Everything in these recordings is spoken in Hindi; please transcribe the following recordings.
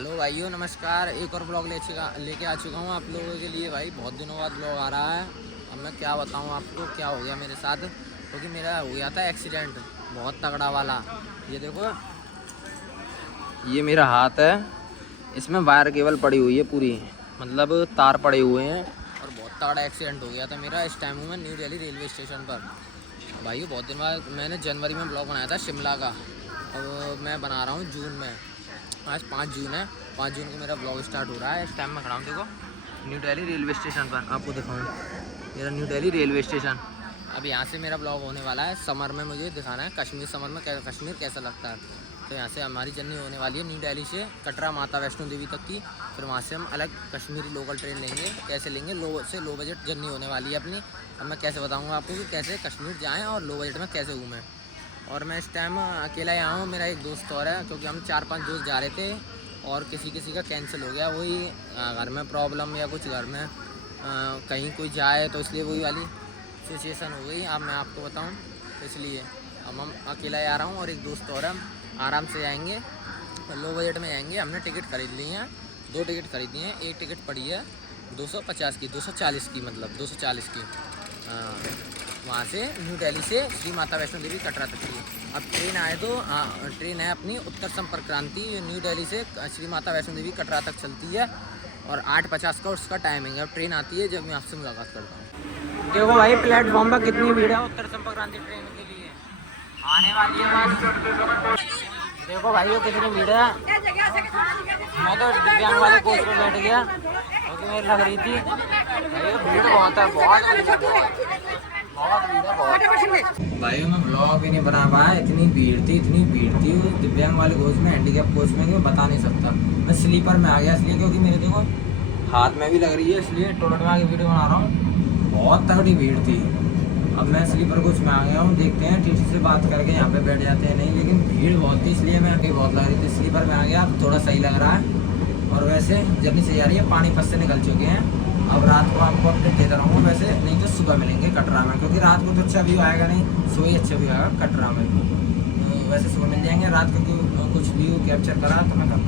हेलो भाइयों, नमस्कार। एक और ब्लॉग लेके आ चुका हूँ आप लोगों के लिए। भाई बहुत दिनों बाद ब्लॉग आ रहा है। अब मैं क्या बताऊँ आपको क्या हो गया मेरे साथ, क्योंकि मेरा हो गया था एक्सीडेंट बहुत तगड़ा वाला। ये देखो, ये मेरा हाथ है, इसमें वायर केबल पड़ी हुई है पूरी, मतलब तार पड़े हुए हैं। और बहुत तगड़ा एक्सीडेंट हो गया था मेरा। इस टाइम हूँ मैं न्यू दिल्ली रेलवे स्टेशन पर। भाई बहुत दिन बाद मैंने जनवरी में ब्लॉग बनाया था शिमला का, अब मैं बना रहा हूँ जून में। आज 5 जून है। 5 जून को मेरा ब्लॉग स्टार्ट हो रहा है। इस टाइम मैं खड़ा हूँ, देखो, न्यू दिल्ली रेलवे स्टेशन पर। आपको दिखाऊँ मेरा न्यू दिल्ली रेलवे स्टेशन। अब यहाँ से मेरा ब्लॉग होने वाला है। समर में मुझे दिखाना है कश्मीर, समर में कश्मीर कैसा लगता है। तो यहाँ से हमारी जर्नी होने वाली है न्यू दिल्ली से कटरा माता वैष्णो देवी तक की। फिर वहाँ से हम अलग कश्मीरी लोकल ट्रेन लेंगे। कैसे लेंगे? लो बजट जर्नी होने वाली है अपनी। अब मैं कैसे बताऊँगा आपको कि कैसे कश्मीर जाएँ और लो बजट में कैसे घूमें। और मैं इस टाइम अकेला यहाँ हूँ, मेरा एक दोस्त और है, क्योंकि हम 4-5 दोस्त जा रहे थे और किसी का कैंसिल हो गया। वही घर में प्रॉब्लम या कुछ घर में कहीं कोई जाए तो इसलिए वही वाली सिचुएशन हो गई। अब मैं आपको बताऊँ तो इसलिए अब हम अकेला ही आ रहा हूँ और एक दोस्त और है। हम आराम से जाएंगे, लो बजट में जाएंगे। हमने टिकट खरीद ली है, 2 टिकट खरीदी हैं। एक टिकट पड़ी है 250 की, 240 की, मतलब 240 की। वहाँ से न्यू दिल्ली से श्री माता वैष्णो देवी कटरा तक की। अब ट्रेन आए तो ट्रेन है अपनी उत्तर संपर्क क्रांति, न्यू दिल्ली से श्री माता वैष्णो देवी कटरा तक चलती है और 8:50 का उसका टाइमिंग है। अब ट्रेन आती है जब मैं आपसे मुलाकात करता हूँ। देखो भाई, प्लेटफॉर्म पर कितनी भीड़ है उत्तर संपर्क क्रांति ट्रेन के लिए, आने वाली है बस। देखो भाई वो कितनी भीड़ है। मैं तो दिव्यांग वाले कोच पे बैठ गया क्योंकि मेरी लग रही थी। भाई भीड़ बहुत है, बहुत भीड़ है, बहुत। भाई मैं ब्लॉग भी नहीं बना पाया, इतनी भीड़ थी उस दिव्यांग वाले कोच में, हैंडीकैप कोच में, कि मैं बता नहीं सकता। मैं स्लीपर में आ गया इसलिए क्योंकि मेरे देखो हाथ में भी लग रही है, इसलिए टोलट में आके वीडियो बना रहा हूँ। बहुत तगड़ी भीड़ थी। अब मैं स्लीपर कोच में आ गया हूँ, देखते हैं टीटी से बात करके यहाँ पे बैठ जाते हैं। नहीं, लेकिन भीड़ बहुत थी इसलिए मैं अभी बहुत लग रही थी। स्लीपर में आ गया, अब थोड़ा सही लग रहा है। और वैसे जर्नी सही जा रही है, पानीपत से निकल चुके हैं। अब रात को आपको अपडेट देता रहूँगा वैसे, नहीं तो सुबह मिलेंगे कटरा में, क्योंकि रात को तो अच्छा व्यू आएगा नहीं, सुबह ही अच्छा व्यू आएगा कटरा में। तो वैसे सुबह मिल जाएंगे, रात को कुछ व्यू कैप्चर करा तो मैं कर।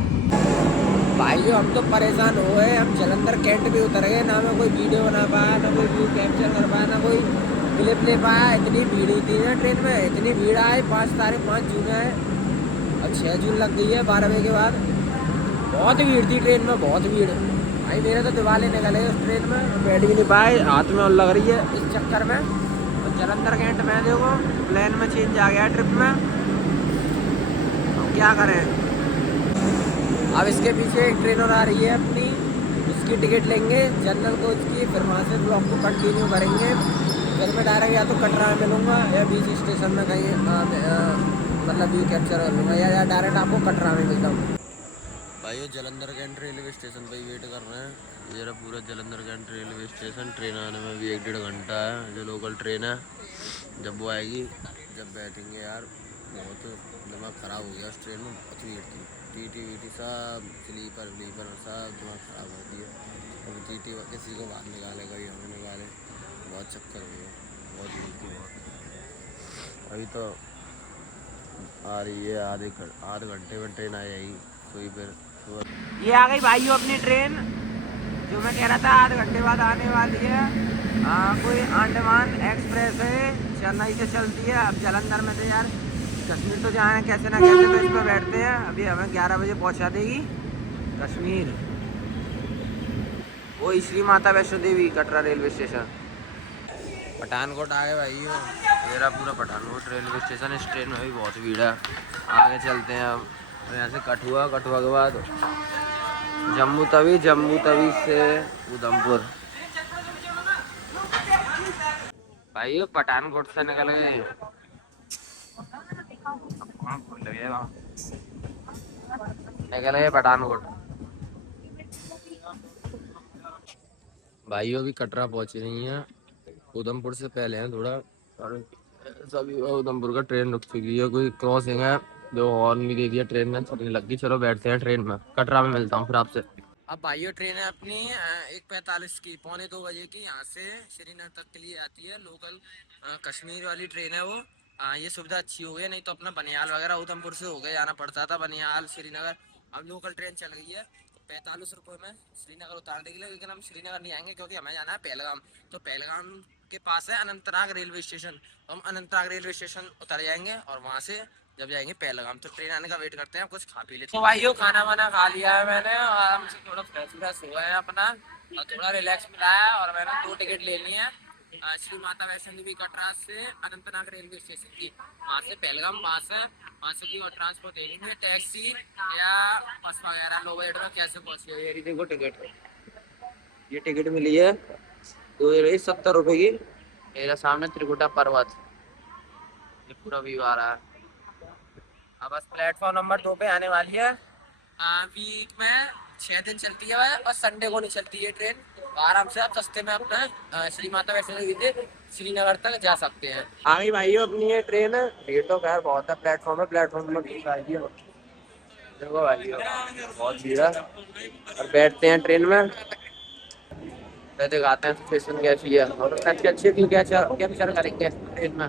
भाई हम तो परेशान हो गए। हम जलंधर कैंट भी उतर गए, ना मैं कोई वीडियो बना पाया, ना कोई व्यू कैप्चर कर पाया, ना कोई क्लिप ले पाया। इतनी भीड़ ही थी ना ट्रेन में, इतनी भीड़ आई। 5 जून है, अब 6 जून लग गई है 12 बजे के बाद। बहुत भीड़ थी ट्रेन में, बहुत भीड़। भाई मेरे तो दिवाले निकले उस ट्रेन में, बैठ भी नहीं पाए, हाथ में और लग रही है इस चक्कर में। और जलंधर कैंट में देखो प्लेन में चेंज आ गया ट्रिप में। अब क्या करें? अब इसके पीछे एक ट्रेन और आ रही है अपनी, उसकी टिकट लेंगे जनरल कोच की। फिर वहाँ से ब्लॉग को कंटिन्यू करेंगे। फिर मैं डायरेक्ट या तो कटरा में मिलूँगा या बीच स्टेशन में कहीं मतलब व्यू कैप्चर कर लूँगा, या डायरेक्ट आपको कटरा में मिलता हूँ। भाई ये जलंधर कैंट रेलवे स्टेशन पर ही वेट कर रहे हैं। ये रहा पूरा Jalandhar cantt railway station. Train आने में भी 1-1.5 घंटा है, जो लोकल ट्रेन है। जब वो आएगी, जब बैठेंगे यार। बहुत दिमाग ख़राब हो गया उस ट्रेन में, बहुत भीड़ थी। टीटी सब स्लीपर सब दिमाग ख़राब हो दिया। अभी टीटी किसी को बाहर निकाले, कभी हमें निकाले, बहुत चक्कर हो गया, बहुत भीड़ थी बहुत। अभी तो आ रही है, आधे घंटे में ट्रेन आ जाएगी। कोई फिर ये आ गई भाइयों अपनी ट्रेन, जो मैं कह रहा था आधे घंटे बाद आने वाली है। कोई अंडमान एक्सप्रेस है, चेन्नई से चलती है। अब जलंधर में तो यार कश्मीर तो जाए कैसे ना कैसे, तो इसमें बैठते हैं। अभी हमें 11 बजे पहुंचा देगी कश्मीर, वो श्री माता वैष्णो देवी कटरा रेलवे स्टेशन। पठानकोट आ गए भाइयों, मेरा पूरा पठानकोट रेलवे स्टेशन। इस ट्रेन में भी बहुत भीड़ है। आगे चलते हैं अब, यहाँ से कठुआ के बाद जम्मू तवी से उधमपुर। भाई ये पठानकोट से निकल गए। निकल गए पठानकोट। भाइयों भी कटरा पहुंच रही हैं, उधमपुर से पहले हैं थोड़ा। और सभी उधमपुर का ट्रेन रुक चुकी है, कोई क्रॉसिंग है, जो हॉर्न भी दे दिया ट्रेन में, चलने लग गई। चलो बैठते हैं ट्रेन में, कटरा में मिलता हूँ फिर आपसे। अब भाइयों ट्रेन है अपनी 1:45 की, 1:45 की, यहाँ से श्रीनगर तक के लिए आती है। लोकल कश्मीर वाली ट्रेन है वो। ये सुविधा अच्छी हो गई, नहीं तो अपना बनियाल वगैरह उधमपुर से हो गए जाना पड़ता था, बनियाल श्रीनगर। अब लोकल ट्रेन चल रही है 45 रुपये में श्रीनगर उतार देगी, लेकिन हम श्रीनगर नहीं आएंगे क्योंकि हमें जाना है पहलगाम। तो पहलगाम के पास है अनंतनाग रेलवे स्टेशन, तो हम अनंतनाग रेलवे स्टेशन उतर जाएंगे और वहाँ से जब जाएंगे पहलगाम तो ट्रेन आने का वेट करते हैं, कुछ खा पी लेते हैं। तो भाइयों खाना वाना खा लिया है मैंने और आराम से थोड़ा फ्रेश व्रेश हुआ है अपना और थोड़ा रिलैक्स मिला है, और मैंने 2 टिकट ले ली है श्री माता वैष्णो देवी कटरा से अनंतनाग रेलवे स्टेशन की। वहाँ से पहलगाम पास है, वहाँ से कोई ट्रांसपोर्ट देंगे टैक्सी या बस वगैरह लो बजट में कैसे पहुँचे। ये देखो टिकट, ये टिकट मिली है तो ये रही 70 रुपए की। मेरे सामने त्रिकुटा पर्वत, ये पूरा व्यू आ रहा है। अब बस प्लेटफॉर्म नंबर 2 पे आने वाली है। वीक में 6 दिन चलती है और संडे को नहीं चलती है ट्रेन। तो आराम से आप सस्ते में अपना श्री माता वैष्णो देवी से श्रीनगर तक जा सकते हैं। आ गई भाइयों अपनी ये ट्रेन है, भीड़ तो खैर बहुत है प्लेटफॉर्म में, प्लेटफॉर्म नंबर 2 पे आई है। देखो भाइयों बहुत भीड़ है और बैठते हैं ट्रेन में, फिर दिखाते हैं स्टेशन कैसी है और अच्छी अच्छी व्यू कैप्चर करेंगे ट्रेन में।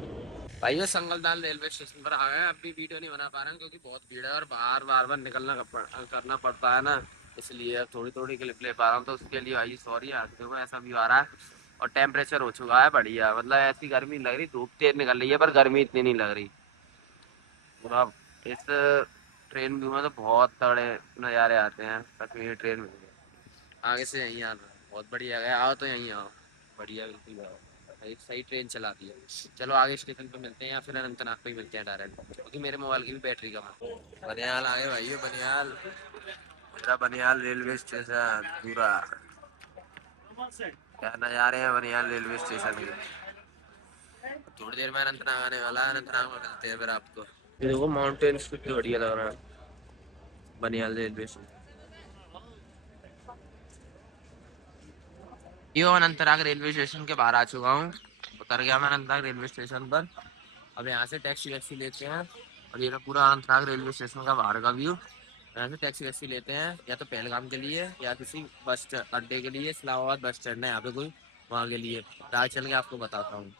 भाई ये संगलदान रेलवे स्टेशन पर आ गए हैं, अब भी वीडियो नहीं बना पा रहे हैं क्योंकि बहुत भीड़ है और बार बार निकलना करना पड़ता है ना, इसलिए अब थोड़ी थोड़ी क्लिप ले पा रहा हूँ, तो उसके लिए भाई सॉरी। देखो ऐसा भी आ रहा है और टेम्परेचर हो चुका है बढ़िया, मतलब ऐसी गर्मी नहीं लग रही, धूप तेज निकल रही है पर गर्मी इतनी नहीं लग रही पूरा। इस ट्रेन व्यू में तो बहुत तगड़े नज़ारे आते हैं कश्मीरी ट्रेन में। आगे से यहीं आना बहुत बढ़िया है, आओ तो यहीं आओ, बढ़िया बिल्कुल आओ, एक सही ट्रेन चलाती है। चलो आगे स्टेशन पे मिलते हैं या फिर अनंतनाग पे ही मिलते हैं डायरेक्ट, क्योंकि मेरे मोबाइल की भी बैटरी कम है। बनियाल आगे भाई, बनियाल मेरा बनियाल रेलवे स्टेशन पूरा, क्या नज़ारे हैं बनियाल रेलवे स्टेशन के। थोड़ी देर में अनंतनाग आने वाला है, अनंतनाग में मिलते हैं फिर आपको। ये देखो माउंटेन्स कितनी बढ़िया लग रहा है बनियाल रेलवे स्टेशन। यो अनंतनाग रेलवे स्टेशन के बाहर आ चुका हूँ, उतर गया मैं अनंतनाग रेलवे स्टेशन पर। अब यहाँ से टैक्सी वैक्सी लेते हैं और ये पूरा अनंतनाग रेलवे स्टेशन का बाहर का व्यू। यहाँ से टैक्सी वैक्सी लेते हैं या तो पहलगाम के लिए या किसी बस अड्डे के लिए, इस्लामाबाद बस स्टैंड है यहाँ पे कोई, वहाँ के लिए राह चल के आपको बताता हूँ।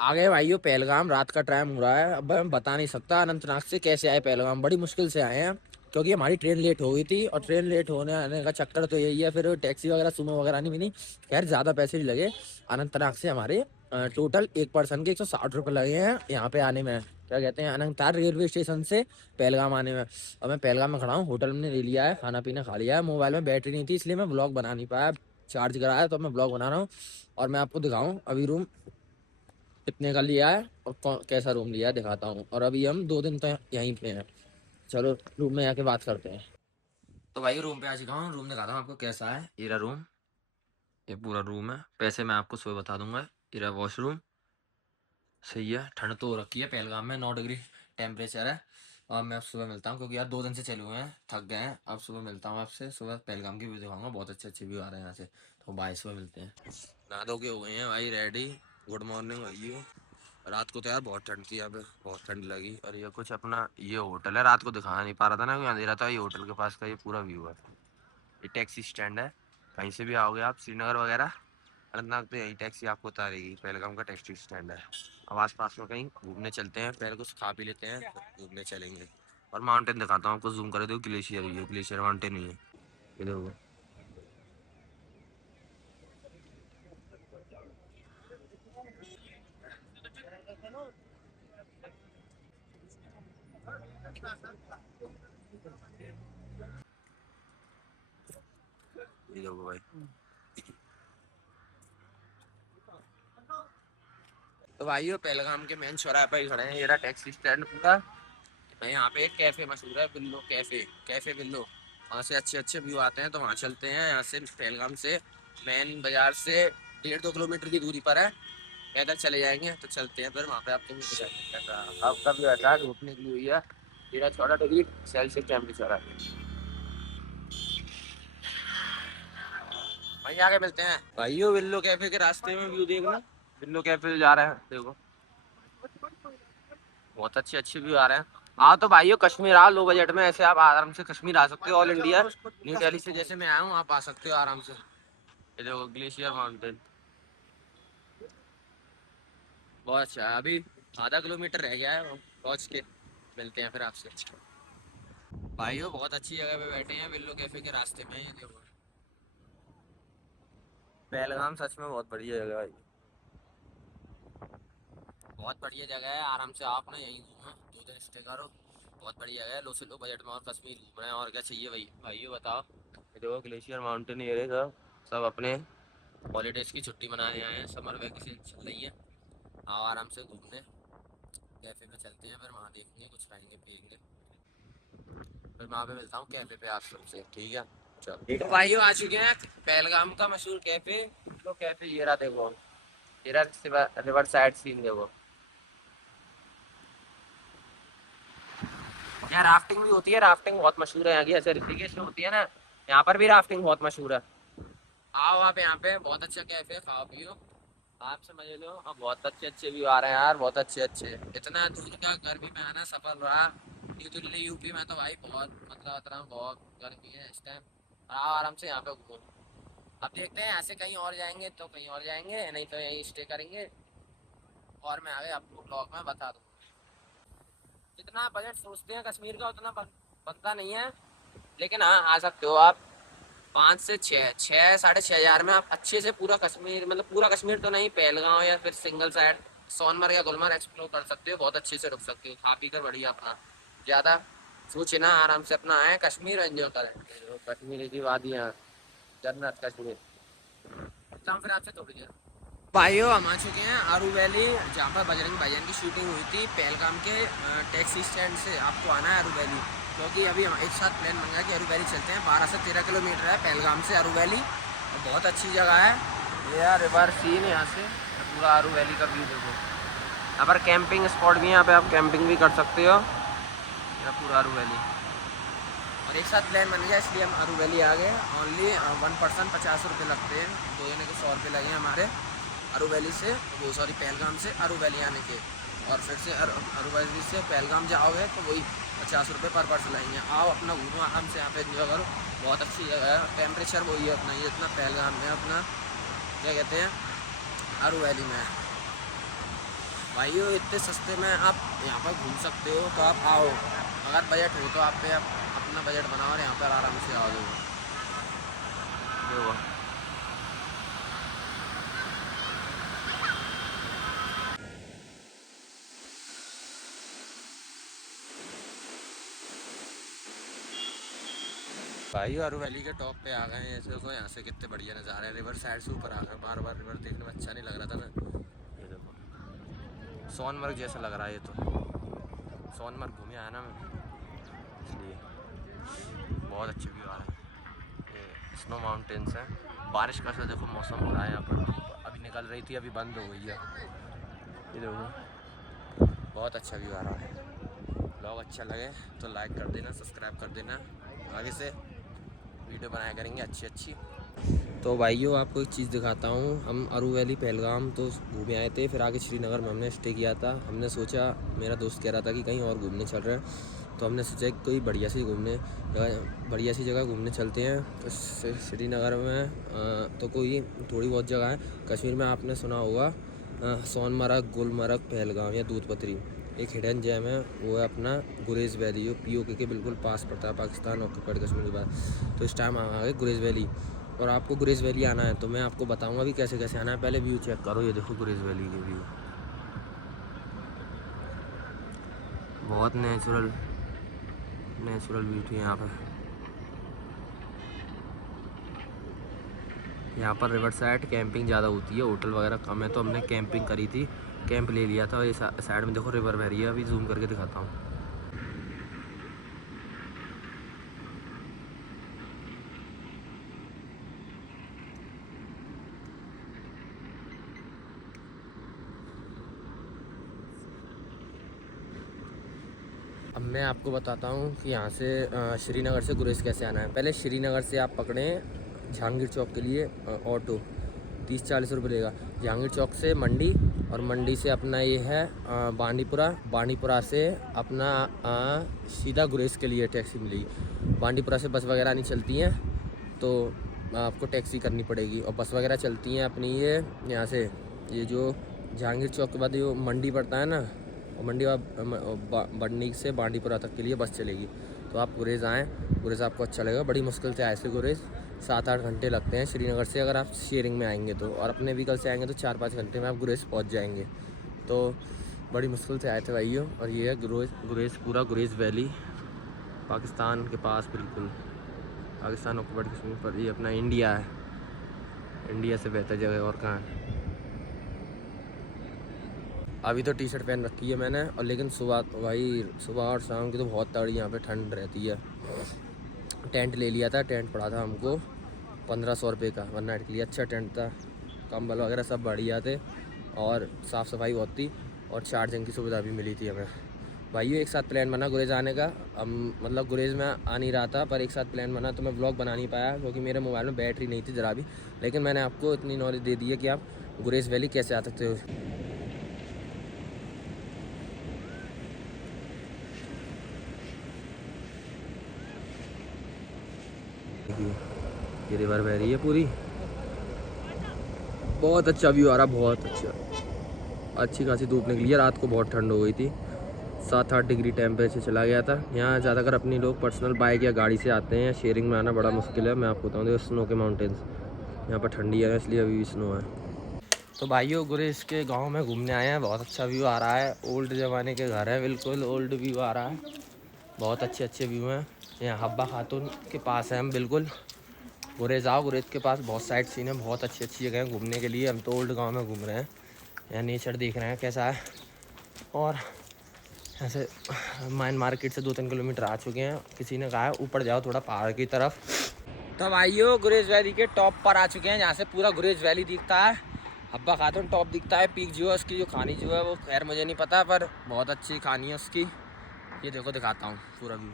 आ गए भाइयों पहलगाम, रात का टाइम हो रहा है, अब मैं बता नहीं सकता अनंतनाग से कैसे आए पहलगाम, बड़ी मुश्किल से आए हैं क्योंकि हमारी ट्रेन लेट हो गई थी और ट्रेन लेट होने आने का चक्कर तो यही है, फिर टैक्सी वगैरह सुमो वगैरह नहीं मिली। खैर ज़्यादा पैसे नहीं लगे अनंतनाग से हमारे, टोटल एक पर्सन के 160 रुपये लगे हैं यहाँ पे आने में, क्या कहते हैं अनंतनाग रेलवे स्टेशन से पहलगाम आने में। अब मैं पहलगाम में खड़ा हूँ, होटल में ले लिया है, खाना पीना खा लिया है, मोबाइल में बैटरी नहीं थी इसलिए मैं ब्लॉग बना नहीं पाया, चार्ज कराया तो मैं ब्लॉग बना रहा हूँ। और मैं आपको दिखाऊँ अभी रूम कितने का लिया है और कैसा रूम लिया है दिखाता हूँ, और अभी हम 2 दिन तो यहीं पे हैं। चलो रूम में आके बात करते हैं। तो भाई रूम पे आ चुका हूँ, रूम दिखाता हूँ आपको कैसा है। ये रहा रूम, ये पूरा रूम है, पैसे मैं आपको सुबह बता दूंगा। ये रहा वॉशरूम, सही है। ठंड तो हो रखी है पहलगाम में, 9 डिग्री टेम्परेचर है। और मैं अब सुबह मिलता हूँ क्योंकि यार 2 दिन से चले हुए हैं, थक गए हैं। अब सुबह मिलता हूँ आपसे, सुबह पहलगाम की व्यू दिखाऊंगा, बहुत अच्छे अच्छे व्यू आ रहे हैं यहाँ से। तो बाय, सुबह मिलते हैं। नहा धो के हो गए हैं भाई रेडी, गुड मॉर्निंग भाई। रात को तो यार बहुत ठंड थी, यहाँ पे बहुत ठंड लगी। और ये कुछ अपना ये होटल है, रात को दिखा नहीं पा रहा था ना क्योंकि अंधेरा था। ये होटल के पास का ये पूरा व्यू है, ये टैक्सी स्टैंड है। कहीं से भी आओगे आप श्रीनगर वगैरह अनंतनाग तो यही टैक्सी आपको उतारेगी, पहलगाम का टैक्सी स्टैंड है। अब आस पास में कहीं घूमने चलते हैं, पहले कुछ खा पी लेते हैं फिर घूमने चलेंगे। और माउंटेन दिखाता हूँ आपको, जूम कर दो, ग्लेशियर ही है, ग्लेशियर माउंटेन ही है। ये देखो ये देखो भाई। तो भाई पहलगाम के मेन चौराहे पर ही खड़े हैं, ये रहा टैक्सी स्टैंड पूरा। यहाँ पे एक कैफे मशहूर है, बिल्लो कैफे, कैफे बिल्लो। वहाँ से अच्छे अच्छे व्यू आते हैं, तो वहाँ चलते हैं। यहाँ से पहलगाम से मेन बाजार से 1.5-2 किलोमीटर की दूरी पर है, पैदल चले जाएंगे। तो चलते हैं फिर वहाँ पे आपको भी दिखाएंगे कैसा आपका भी ऐसा धूप निकली हुई है। 13-14 डिग्री सेल्सियस टेम्परेचर है। वहीं आगे मिलते हैं भाइयों, बिल्लो कैफे के रास्ते में व्यू देखना। बिल्लो कैफे जा रहे हैं देखो, बहुत अच्छे अच्छे व्यू आ रहे हैं। हाँ तो भाइयों कश्मीर आओ, लो बजट में ऐसे आप आराम से कश्मीर आ सकते हो। ऑल इंडिया न्यू दिल्ली से जैसे मैं आया हूँ आप आ सकते हो आराम से। ये देखो ग्लेशियर माउंटेन, बहुत अच्छा है। अभी आधा किलोमीटर रह गया है, पहुँच के मिलते हैं फिर आपसे। भाइयों बहुत अच्छी जगह पे बैठे हैं, बिल्लो कैफे के रास्ते में, ये देखो। पहलगाम सच में बहुत बढ़िया जगह है भाई, बहुत बढ़िया जगह है। आराम से आप ना यहीं घूमो, 2 दिन स्टे करो, बहुत बढ़िया जगह है। लो से लो बजट में और कश्मीर घूम रहे हैं, और क्या चाहिए भाई। भाइयों बताओ, ये देखो ग्लेशियर माउंटेन ये सब सब अपने हॉलीडेज की छुट्टी मनाने आए हैं, समर वैकेशन चल रही है। आओ आराम से घूमने, कैफे पे चलते हैं, फिर वहाँ देखेंगे, कुछ खाएंगे पियेंगे, फिर वहाँ पे मिलता हूँ कैफे पे आप सबसे, ठीक है। चलो तो भाइयों आ चुके हैं पहलगाम का मशहूर कैफे, तो कैफे ये रहा देखो, ये रहा रिवर साइड सीन देखो। यहाँ राफ्टिंग भी होती है, राफ्टिंग बहुत मशहूर है यहाँ की, ऐसे ऋषिकेश में होती है ना, यहाँ पर भी राफ्टिंग बहुत मशहूर है। आओ आप यहाँ पे, बहुत अच्छा कैफे, खाओ पियो, आप समझ लो। अब बहुत अच्छे अच्छे व्यू आ रहे हैं यार, बहुत अच्छे अच्छे। इतना दूर का गर्मी में आना सफर रहा, न्यू दिल्ली यूपी में तो भाई बहुत मतलब इतना बहुत गर्मी है इस टाइम। आओ आराम से यहाँ पे घूमो। अब देखते हैं ऐसे कहीं और जाएंगे तो कहीं और जाएंगे, नहीं तो यहीं स्टे करेंगे, और मैं आगे आपको ब्लॉग में बता दूँगा। जितना बजट सोचते हैं कश्मीर का उतना बनता नहीं है, लेकिन हाँ आ सकते हो आप। 5 से 6 6 साढ़े 6 हज़ार में आप अच्छे से पूरा कश्मीर, मतलब पूरा कश्मीर तो नहीं, पहलगांव या फिर सिंगल साइड सोनमर्ग या गुलमर्ग एक्सप्लोर कर सकते हो, बहुत अच्छे से रुक सकते हो, खा पी कर बढ़िया अपना, ज़्यादा सोचे ना, आराम से अपना आए कश्मीर एंजॉय करें। कश्मीर की वादियाँ, जन्नत कश्मीर। फिर आपसे थोड़ी देर भाइयों हम आ चुके हैं आरू वैली, जहाँ पर बजरंग भाईजान की शूटिंग हुई थी। पहलगाम के टैक्सी स्टैंड से आपको आना है आरू वैली, क्योंकि अभी हम एक साथ प्लान बन गया कि आरू वैली चलते हैं। 12 से 13 किलोमीटर है पहलगाम से आरू वैली, और बहुत अच्छी जगह है। ये यार रिवर सीन है यहाँ से, पूरा आरू वैली का व्यू देखो। यहाँ पर कैंपिंग स्पॉट भी है, यहाँ पे आप कैंपिंग भी कर सकते हो। यहाँ पूरा आरू वैली, और एक साथ प्लान बन गया इसलिए हम आरू वैली आ गए। ओनली 1 पर्सन 50 रुपये लगते हैं, 2 जने के 100 रुपये लगे हमारे आरू वैली से, वो सॉरी पहलगाम से आरू वैली आने के। और फिर से आरू वैली से पहलगाम जाओगे तो वही 50 रुपये पर पर्सन लगेंगे। आओ अपना घूमो आराम से, यहाँ पे एंजॉय करो, बहुत अच्छी जगह है। टेम्परेचर वही है अपना, ये इतना पहलगाम में अपना क्या कहते हैं आरू वैली में। भाइयों इतने सस्ते में आप यहाँ पर घूम सकते हो, तो आप आओ, अगर बजट हो तो आप पे अपना बजट बनाओ और यहाँ पर आराम से आओ। देखो भाई आरू वैली के टॉप पे आ गए हैं, ऐसे देखो यहाँ से कितने बढ़िया नज़ारे हैं। रिवर साइड से ऊपर आ गए, बार बार रिवर देखने में अच्छा नहीं लग रहा था ना। ये देखो सोनमर्ग जैसा लग रहा है, ये तो सोनमर्ग घूमे आया ना मैं, इसलिए बहुत अच्छे व्यू आ रहे हैं। ये स्नो माउंटेन्स हैं, बारिश का देखो मौसम हो रहा है यहाँ पर, धूप अभी निकल रही थी अभी बंद हो गई है। ये देखो बहुत अच्छा व्यू आ रहा है। ब्लॉग अच्छा लगे तो लाइक कर देना, सब्सक्राइब कर देना, आगे से वीडियो बनाया करेंगे अच्छी अच्छी। तो भाइयों आपको एक चीज़ दिखाता हूँ, हम आरू वैली पहलगाम तो घूमे आए थे, फिर आगे श्रीनगर में हमने स्टे किया था। हमने सोचा, मेरा दोस्त कह रहा था कि कहीं और घूमने चल रहे हैं, तो हमने सोचा कि कोई बढ़िया सी बढ़िया सी जगह घूमने चलते हैं। तो श्रीनगर में तो कोई थोड़ी बहुत जगह है, कश्मीर में आपने सुना होगा सोनमर्ग, गुलमर्ग, पहलगाम या दूध पथरी। एक हिडन जेम है वो है अपना गुरेज वैली, जो POK के बिल्कुल पास पड़ता है, पाकिस्तान ऑक्यूपाइड कश्मीर के बाद। तो इस टाइम आ गए गुरेज वैली, और आपको गुरेज वैली आना है तो मैं आपको बताऊंगा भी कैसे कैसे आना है। पहले व्यू चेक करो, ये देखो गुरेज वैली के व्यू, बहुत नेचुरल ब्यूटी है यहाँ पर। यहाँ पर रिवर साइड कैंपिंग ज़्यादा होती है, होटल वगैरह कम है, तो हमने कैंपिंग करी थी, कैंप ले लिया था। ये साइड में देखो रिवर बह रही है, अभी जूम करके दिखाता हूँ। अब मैं आपको बताता हूँ कि यहाँ से श्रीनगर से गुरेज कैसे आना है। पहले श्रीनगर से आप पकड़ें जहांगीर चौक के लिए ऑटो, 30-40 रुपये लेगा। जहांगीर चौक से मंडी, और मंडी से अपना ये है बांडीपुरा, बांडीपुरा से अपना सीधा गुरेज के लिए टैक्सी मिलेगी। बांडीपुरा से बस वगैरह नहीं चलती हैं, तो आपको टैक्सी करनी पड़ेगी, और बस वगैरह चलती हैं अपनी ये यहाँ से, ये जो जहांगीर चौक के बाद जो मंडी पड़ता है ना, और मंडी मंडी से बांडीपुरा तक के लिए बस चलेगी। तो आप गुरेज़ आएँ, गुरेज़ आपको अच्छा लगेगा। बड़ी मुश्किल से आए थे गुरेज़, 7-8 घंटे लगते हैं श्रीनगर से अगर आप शेयरिंग में आएंगे तो, और अपने व्हीकल से आएंगे तो 4-5 घंटे में आप गुरेज़ पहुंच जाएंगे। तो बड़ी मुश्किल से आए थे भाइयों। और ये है गुरेज़ पूरा गुरेज़ वैली, पाकिस्तान के पास बिल्कुल, पाकिस्तान ऑक्यूपाइड कश्मीर पर। ये अपना इंडिया है, इंडिया से बेहतर जगह और कहाँ है। अभी तो टी शर्ट पहन रखी है मैंने, और लेकिन सुबह और शाम की तो बहुत तगड़ी यहाँ पे ठंड रहती है। टेंट ले लिया था, टेंट पड़ा था हमको 1500 रुपये का 1 नाइट के लिए। अच्छा टेंट था, कंबल वगैरह सब बढ़िया थे, और साफ़ सफाई बहुत थी, और चार्जिंग की सुविधा भी मिली थी हमें। भाइयों एक साथ प्लान बना गुरेज़ आने का, मतलब गुरेज़ में आ नहीं रहा था, पर एक साथ प्लान बना तो मैं व्लॉग बना नहीं पाया क्योंकि मेरे मोबाइल में बैटरी नहीं थी ज़रा भी। लेकिन मैंने आपको इतनी नॉलेज दे दी है कि आप गुरेज़ वैली कैसे आ सकते हो। ये रिवर बह रही है पूरी, बहुत अच्छा व्यू आ रहा, बहुत अच्छा। अच्छी खासी धूप निकली है, रात को बहुत ठंड हो गई थी, 7-8 डिग्री टेम्परेचर चला गया था। यहाँ ज़्यादातर अपनी लोग पर्सनल बाइक या गाड़ी से आते हैं, शेयरिंग में आना बड़ा मुश्किल है। मैं आपको बताऊँ, देखो स्नो के माउंटेन्स यहाँ पर ठंडी है इसलिए अभी भी स्नो है। तो भाइयों गुरेज़ के गांव में घूमने आए हैं, बहुत अच्छा व्यू आ रहा है, ओल्ड ज़माने के घर है, बिल्कुल ओल्ड व्यू आ रहा है, बहुत अच्छे अच्छे व्यू हैं। यहाँ हब्बा खातून के पास है हम बिल्कुल। गुरेज़ आओ, गुरेज़ के पास बहुत साइट सीन है, बहुत अच्छी अच्छी जगह है घूमने के लिए। हम तो ओल्ड गांव में घूम रहे हैं, यहाँ नेचर देख रहे हैं कैसा है। और ऐसे माइन मार्केट से 2-3 किलोमीटर आ चुके हैं। किसी ने कहा है ऊपर जाओ थोड़ा पहाड़ की तरफ। तो भाइयों गुरेज़ वैली के टॉप पर आ चुके हैं, जहाँ से पूरा गुरेज़ वैली दिखता है, हब्बा खातून टॉप दिखता है। पीक जो है उसकी जो खानी जो है वो खैर मुझे नहीं पता, पर बहुत अच्छी खानी है उसकी। ये देखो दिखाता हूँ पूरा व्यू,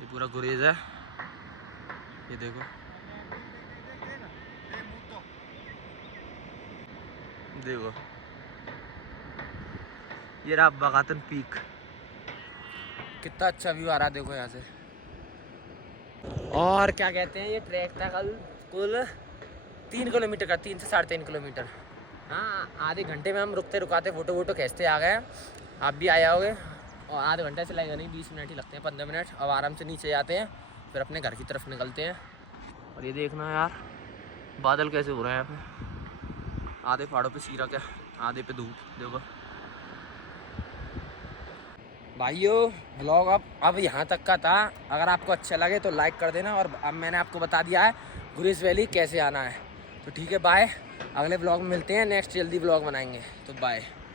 ये पूरा गुरेज़ है, ये देखो, देखो ये रहा हब्बा खातून पीक, कितना अच्छा व्यू आ रहा है देखो यहाँ से। और क्या कहते हैं, ये ट्रैक था कल कुल 3 किलोमीटर का, 3 से 3.5 किलोमीटर। हाँ, आधे घंटे में हम रुकते रुकाते फ़ोटो वोटो खींचते आ गए। आप भी आए होगे, और आधे घंटे से लगेगा नहीं, 20 मिनट ही लगते हैं, 15 मिनट। अब आराम से नीचे जाते हैं, फिर अपने घर की तरफ निकलते हैं। और ये देखना यार बादल कैसे हो रहे हैं यहाँ पे, आधे पहाड़ों पे सीरा क्या, आधे पे धूप, देखो। भाइयों ब्लॉग अब यहाँ तक का था, अगर आपको अच्छा लगे तो लाइक कर देना। और अब मैंने आपको बता दिया है गुरेज़ वैली कैसे आना है। तो ठीक है, बाय, अगले ब्लॉग में मिलते हैं, नेक्स्ट जल्दी ब्लॉग बनाएंगे, तो बाय।